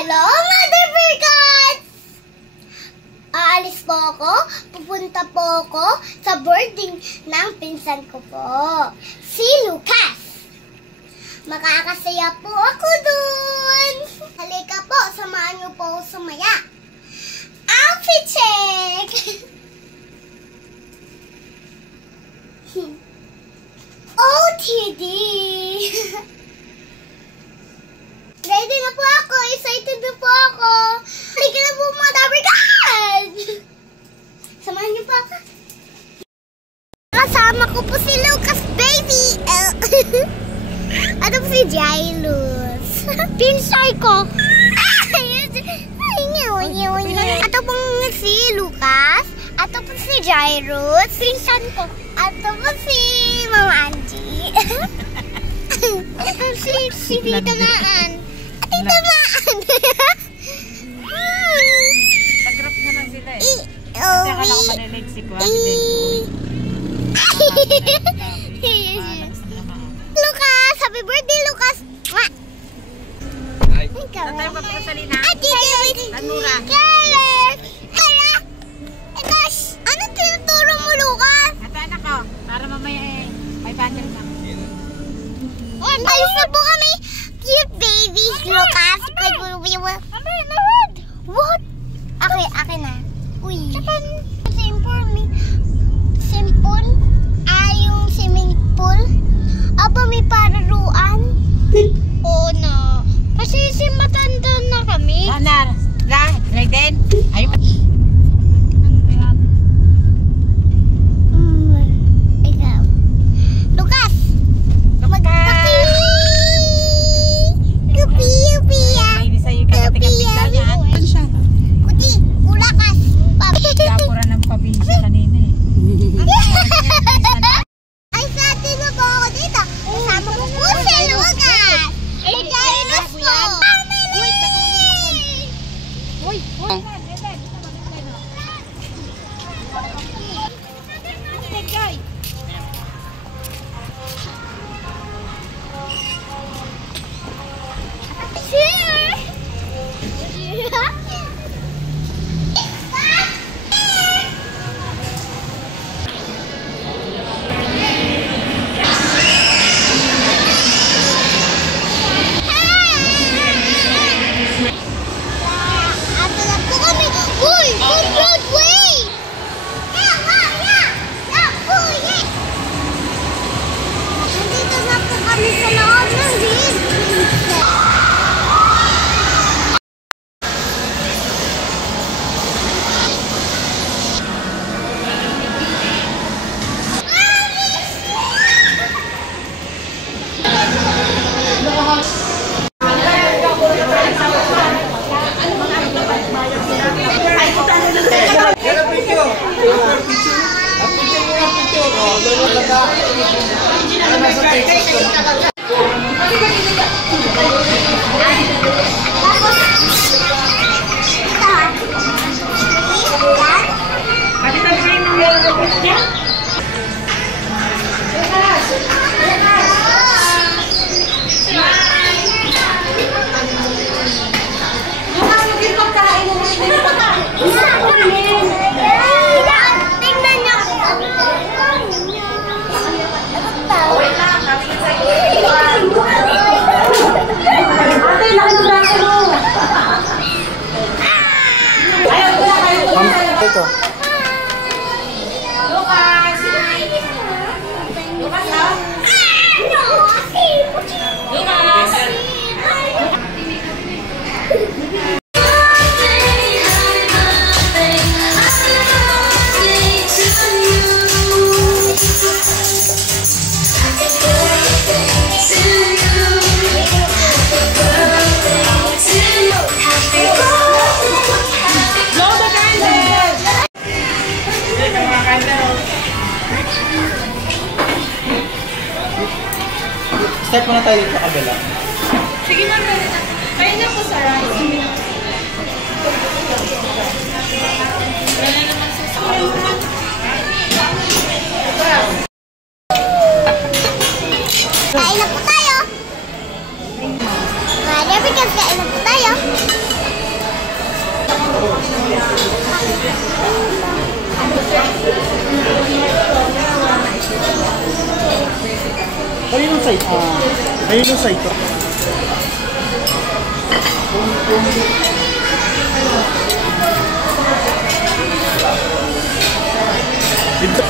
Hello, Mother Virgats! Aalis po ako. Pupunta po ako sa boarding ng pinsan ko po, si Lucas. Makakasaya po ako dun. Halika po, samahan niyo po ako sumaya. Outfit check! OTD! Ready na po ako. Excited na po ako. Halika na po, Mother Virgats! Samahan niyo po ako. Kasama ko po si Lucas, baby! Ano po si Jairus? Pinsay ko. Ato pong si Lucas. Ato po si Jairus. Pinsan ko. Ato po si Mama Angie. si Tita Maan. Tita Maan. Nag-drop na lang sila eh. Kasi akala ko manilig si Kuya. Lucas! Happy birthday, Lucas! Natayo ka pa sa Lina? Anura! Hala! Gosh! Ano tinuturo mo, Lucas? Nataan ako. Para mamaya eh. May bundle na. Alis na po kami! Cute babies, Lucas! What? Akin na. Uy. Simple me. Simple? Yung swimming pool? Aba, may pararuan? Oo na. Kasi matanda na kami. Sanar! Raiden! Ayun. Ikaw. Lucas! Magpaki! Kupi-yupi ya! Hindi sa'yo kagating-kapit lang yan. Kuti! Ulakas! Kapura ng pabisya kanina eh. Ay, sa atin na po ako dito. Kasama ko po si Lucas. Ay, Jairus po. Ito. Start muna tayo dito sa kabila. Sige na, kaya na po sa rice. Kain na po tayo! Mother Virgats, kain na po tayo! Kaninong site to? Kaninong site to? Dito.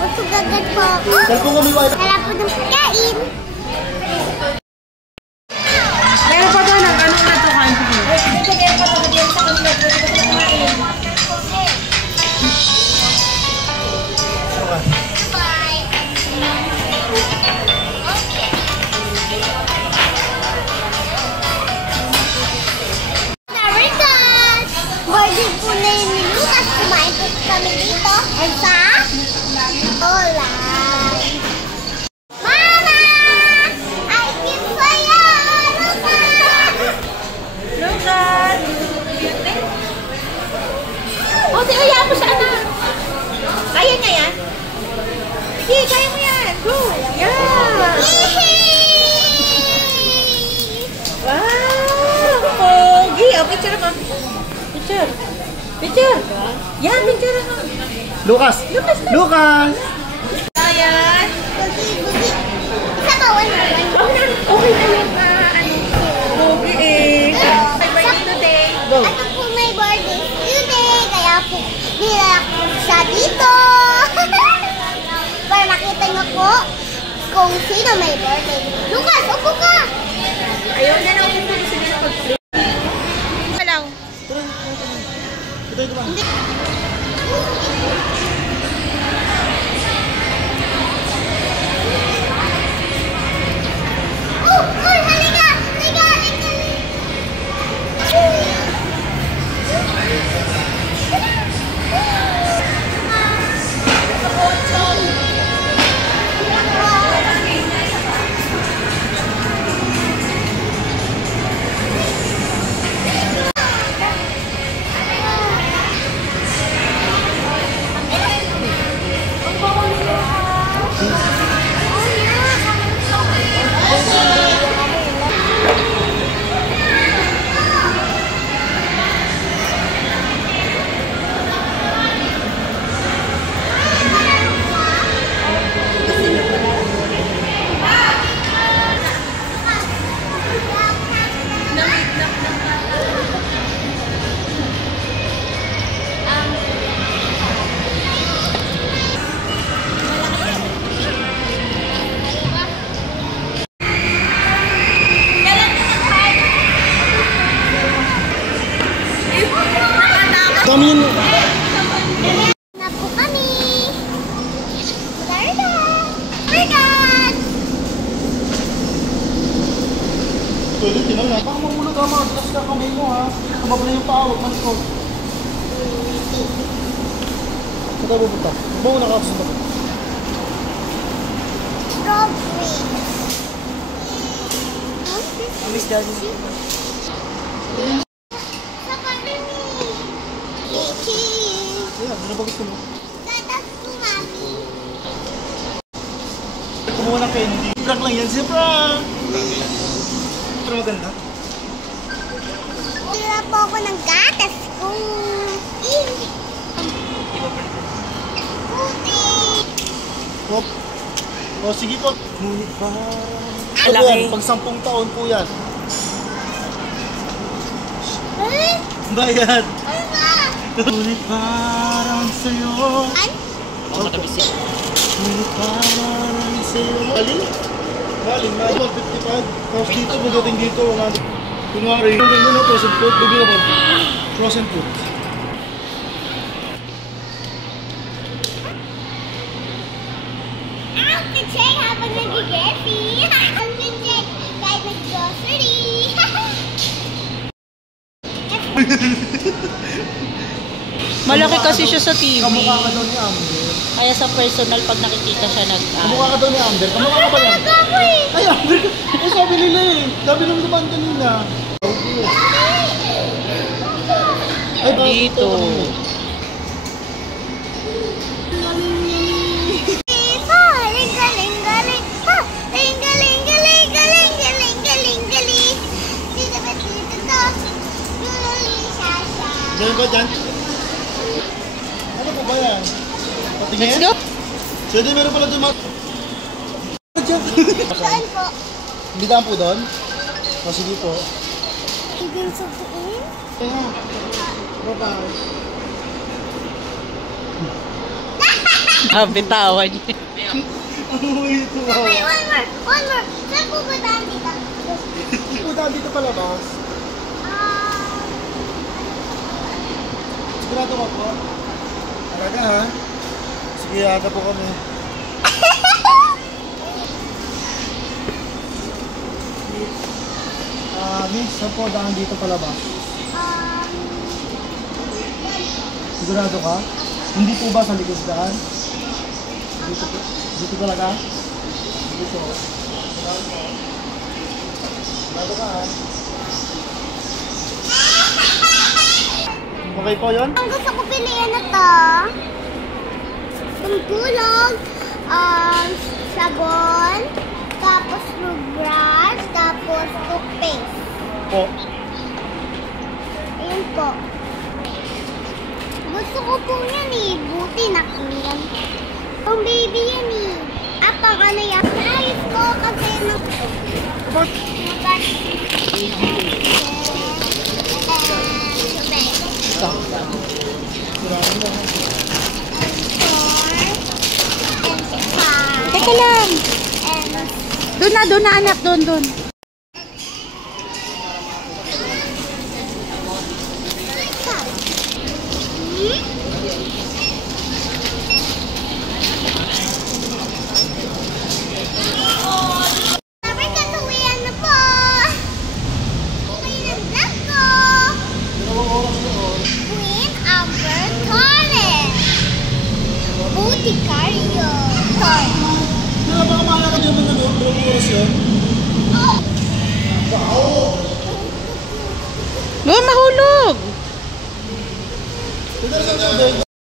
Busog agad po ako. Cellphone ko may wifi. Harap po ng pagkain. Meron pa doon ang ano na to, kain ko. Birthday po na yun ni Lucas. Kumain po kami dito. And sa Olay. Mama! I give sa'yo! Lucas! Lucas! Oh, siya mo siya, anak. Kaya niya yan? Sige, kaya mo yan. Go! Yeah! Wow! Pogi! Oh, picture mo. Picture. Picture. Yan, picture mo. Lucas! Lucas! Ayan. Bugi. Isa ba? One. Okay na yung pogi eh. Happy birthday today. Go. Ano po may birthday today? Kaya po nilak siya dito. Para makita niyo po kung sino may birthday. Lucas, upo ka! Ayaw na lang upo na sila na pag-play. Lang. Ito ba? Halika! ka, madulas ka kamay mo ha. Tumabla yung paa, huwag malikot. Saan tayo pupunta? Bawa na kakasunta ko. Strawberry. Miss Daddy. Sa kanini. Kiki. Ayan, ano ba gusto mo? Tatas ko, mami. Kumuha ng candy. Prank lang yan, si prank! Pero maganda. Wala po ako ng gatas ko. Puti. Hop. O sige po. Ngunit ba? Ang Ano laki. yan? Pag 10 taon po yan. Eh? Bayad. Ano ba? Ngunit parang sa'yo. An? Ngunit parang sa'yo. Galing? Galing. 55. Tapos dito, magating dito. Kunwari, yung ganda na frozen food. Bigyan naman. Frozen food. Ang check habang nag-gepi. Ang check kahit nag-grocery. Malaki kasi siya sa TV. Kamukha ka daw ni Amber. Kaya sa personal, pag nakikita siya Kamukha ka daw ni Amber. Kamukha ka ba yan? Ako eh. Ay, Amber ka. Eh, sabi nila eh. Sabi nung naman kanina. Ay, Dito. Galing, galing, galing. Ha! Galing, galing, galing, galing, galing, galing, galing. Dito ba dito to? Galing, Sasha. Ganyan ba dyan? Ano po ba yan? Patingin? Let's go. Pwede meron pala dyan dyan. Saan po? Hindi daan po doon? O sige po. Ibig sabihin? Kaya. Bye-bye. Bitawan niya. Ano ito? Wait, one more. One more. Saan po ba daan dito? Ito daan dito palabas. Sigurado ka po? Talaga ha? Sige, aga po kami. Miss, saan po daan dito palabas? Sigurado ka? Hindi po ba sa likod daan? Dito po? Dito talaga? Dito. Sigurado ka ha? Okay po yun? Ang gusto ko piliin na to. Tungtulog, sabon, tapos brush, tapos toothpaste. Po. Ayun po. Gusto ko po yan eh. Buti nakinggan. Pang baby yan eh. At pang ano yan. Naayos ko kasi Teka lang. Doon na anak, doon. Sabi katuwian na po. Uwi ng vlog ko. Queen Amber Torres. Buti Cario. Kaya baka mahalaga niyo mga dalawang oras yun? Mahulog. Ito na sa